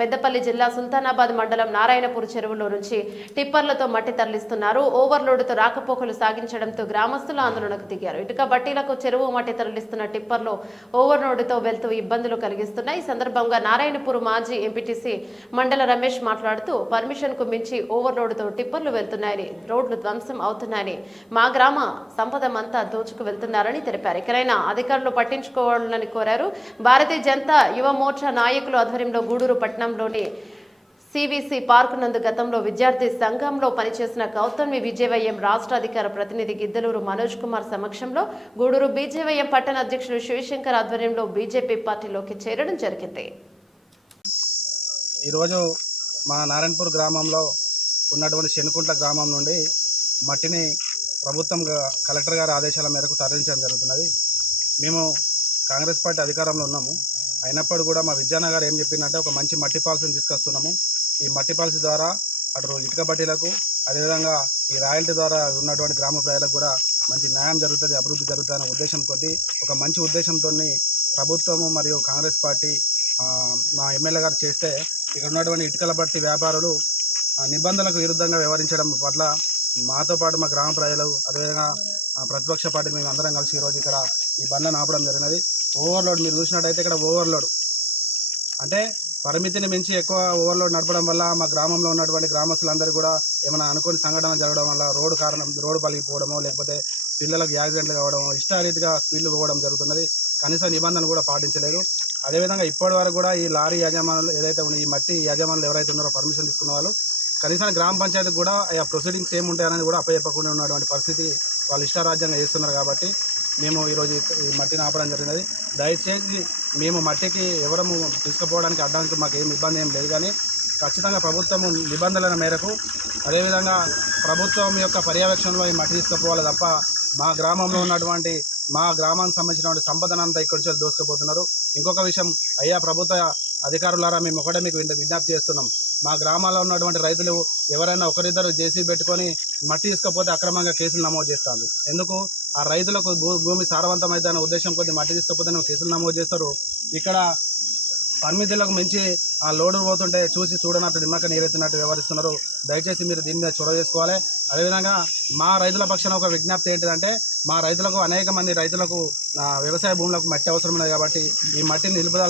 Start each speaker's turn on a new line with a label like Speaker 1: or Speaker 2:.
Speaker 1: పెద్దపల్లి జిల్లా సుల్తానాబాద్ మండలం నారాయణపూర్ చెరువులో నుంచి టిప్పర్లతో మట్టి తరలిస్తున్నారు. ఓవర్లోడ్తో రాకపోకలు సాగించడంతో గ్రామస్తులు ఆందోళనకు దిగారు. ఇటుక బట్టీలకు చెరువు మట్టి తరలిస్తున్న టిప్పర్లు ఓవర్లోడ్తో వెళ్తూ ఇబ్బందులు కలిగిస్తున్నాయి. ఈ సందర్భంగా నారాయణపూర్ మాజీ ఎంపీటీసీ మండల రమేష్ మాట్లాడుతూ పర్మిషన్కు మించి ఓవర్లోడ్తో టిప్పర్లు వెళ్తున్నాయని రోడ్లు ధ్వంసం అవుతున్నాయని మా గ్రామ సంపదమంతా దోచుకు వెళ్తున్నారని తెలిపారు. ఇకనైనా అధికారులు పట్టించుకోవాలని కోరారు. భారతీయ జనతా యువ మోర్చా నాయకులు ఆధ్వర్యంలో గూడూరు పట్టణంలోని సివిసి పార్కు నందు గతంలో విద్యార్థి సంఘంలో పనిచేసిన గౌతమి విజయవయ్యం రాష్ట్ర అధికార ప్రతినిధి గిద్దలూరు మనోజ్ కుమార్ సమక్షంలో గూడూరు బీజేవైఎం పట్టణ అధ్యక్షుడు శివశంకర్ ఆధ్వర్యంలో బీజేపీ పార్టీలోకి చేరడం జరిగింది.
Speaker 2: ఈరోజు మా నారాయణపూర్ గ్రామంలో ఉన్నటువంటి శనుకుంట్ల గ్రామం నుండి మట్టిని ప్రభుత్వం కలెక్టర్ గారి ఆదేశాల మేరకు తరలించడం జరుగుతున్నది. మేము కాంగ్రెస్ పార్టీ అధికారంలో ఉన్నాము. అయినప్పుడు కూడా మా విద్యానగర్ ఏం చెప్పిందంటే ఒక మంచి మట్టి పాలసీని తీసుకొస్తున్నాము. ఈ మట్టి పాలసీ ద్వారా అటు ఇటుక బట్టీలకు అదేవిధంగా ఈ రాయల్టీ ద్వారా ఉన్నటువంటి గ్రామ ప్రజలకు కూడా మంచి న్యాయం జరుగుతుంది అభివృద్ధి జరుగుతుంది అనే ఉద్దేశం కొద్దీ ఒక మంచి ఉద్దేశంతో ప్రభుత్వము మరియు కాంగ్రెస్ పార్టీ మా ఎమ్మెల్యే గారు చేస్తే ఇక్కడ ఉన్నటువంటి ఇటుకల బట్టి వ్యాపారులు నిబంధనలకు విరుద్ధంగా వ్యవహరించడం పట్ల మాతో పాటు మా గ్రామ ప్రజలు అదేవిధంగా ప్రతిపక్ష పార్టీ మేము అందరం కలిసి ఈరోజు ఇక్కడ ఈ బండ్లను ఆపడం జరిగినది. ఓవర్లోడ్ మీరు చూసినట్టయితే ఇక్కడ ఓవర్లోడ్. అంటే పరిమితిని మించి ఎక్కువ ఓవర్లోడ్ నడపడం వల్ల మా గ్రామంలో ఉన్నటువంటి గ్రామస్తులందరూ కూడా ఏమైనా అనుకోని సంఘటన జరగడం వల్ల రోడ్డు కారణం రోడ్డు పలిగిపోవడమో లేకపోతే పిల్లలకు యాక్సిడెంట్లు కావడము ఇష్టారీతిగా స్పీడ్లు పోవడం జరుగుతున్నది. కనీస నిబంధనలు కూడా పాటించలేదు. అదేవిధంగా ఇప్పటి వరకు కూడా ఈ లారీ యజమానులు ఏదైతే ఉన్న ఈ మట్టి యజమానులు ఎవరైతే ఉన్నారో పర్మిషన్ తీసుకున్న వాళ్ళు కనీసం గ్రామ పంచాయతీకి కూడా ఆ ప్రొసీడింగ్స్ ఏముంటాయనేది కూడా అప్పచెప్పకుండా ఉన్నటువంటి పరిస్థితి వాళ్ళు ఇష్టారాజ్యంగా చేస్తున్నారు కాబట్టి మేము ఈరోజు ఈ- మట్టిని ఆపడం జరిగినది. దయచేసి మేము మట్టికి ఎవరము తీసుకుపోవడానికి అడ్డానికి మాకు ఏం ఇబ్బంది ఏం లేదు కానీ ఖచ్చితంగా ప్రభుత్వం నిబంధనల మేరకు అదేవిధంగా ప్రభుత్వం యొక్క పర్యవేక్షణలో ఈ మట్టి తీసుకుపోవాలి తప్ప మా గ్రామంలో ఉన్నటువంటి మా గ్రామానికి సంబంధించినటువంటి సంపదనంతా ఇక్కడి నుంచి దోసుకుపోతున్నారు. ఇంకొక విషయం అయ్యా ప్రభుత్వ అధికారులారా మేము ఒకటే మీకు విజ్ఞప్తి చేస్తున్నాం. మా గ్రామాల్లో ఉన్నటువంటి రైతులు ఎవరైనా ఒకరిద్దరు జేసీ పెట్టుకొని మట్టి తీసుకపోతే అక్రమంగా కేసులు నమోదు చేస్తారు. ఎందుకు? ఆ రైతులకు భూ- భూమి సారవంతమైతే అనే ఉద్దేశం కొద్ది మట్టి తీసుకపోతే కేసులు నమోదు చేస్తారు. ఇక్కడ పరిమితులకు మించి ఆ లోడు పోతుంటే చూసి చూడనట్టు నిమ్మక నీరెత్తినట్టు వ్యవహరిస్తున్నారు. దయచేసి మీరు దీని మీద చొరవ చేసుకోవాలి. అదేవిధంగా మా రైతుల పక్షాన ఒక విజ్ఞప్తి ఏంటిదంటే మా రైతులకు అనేక మంది రైతులకు వ్యవసాయ భూములకు మట్టి అవసరం ఉన్నది కాబట్టి ఈ మట్టిని నిలుపుదల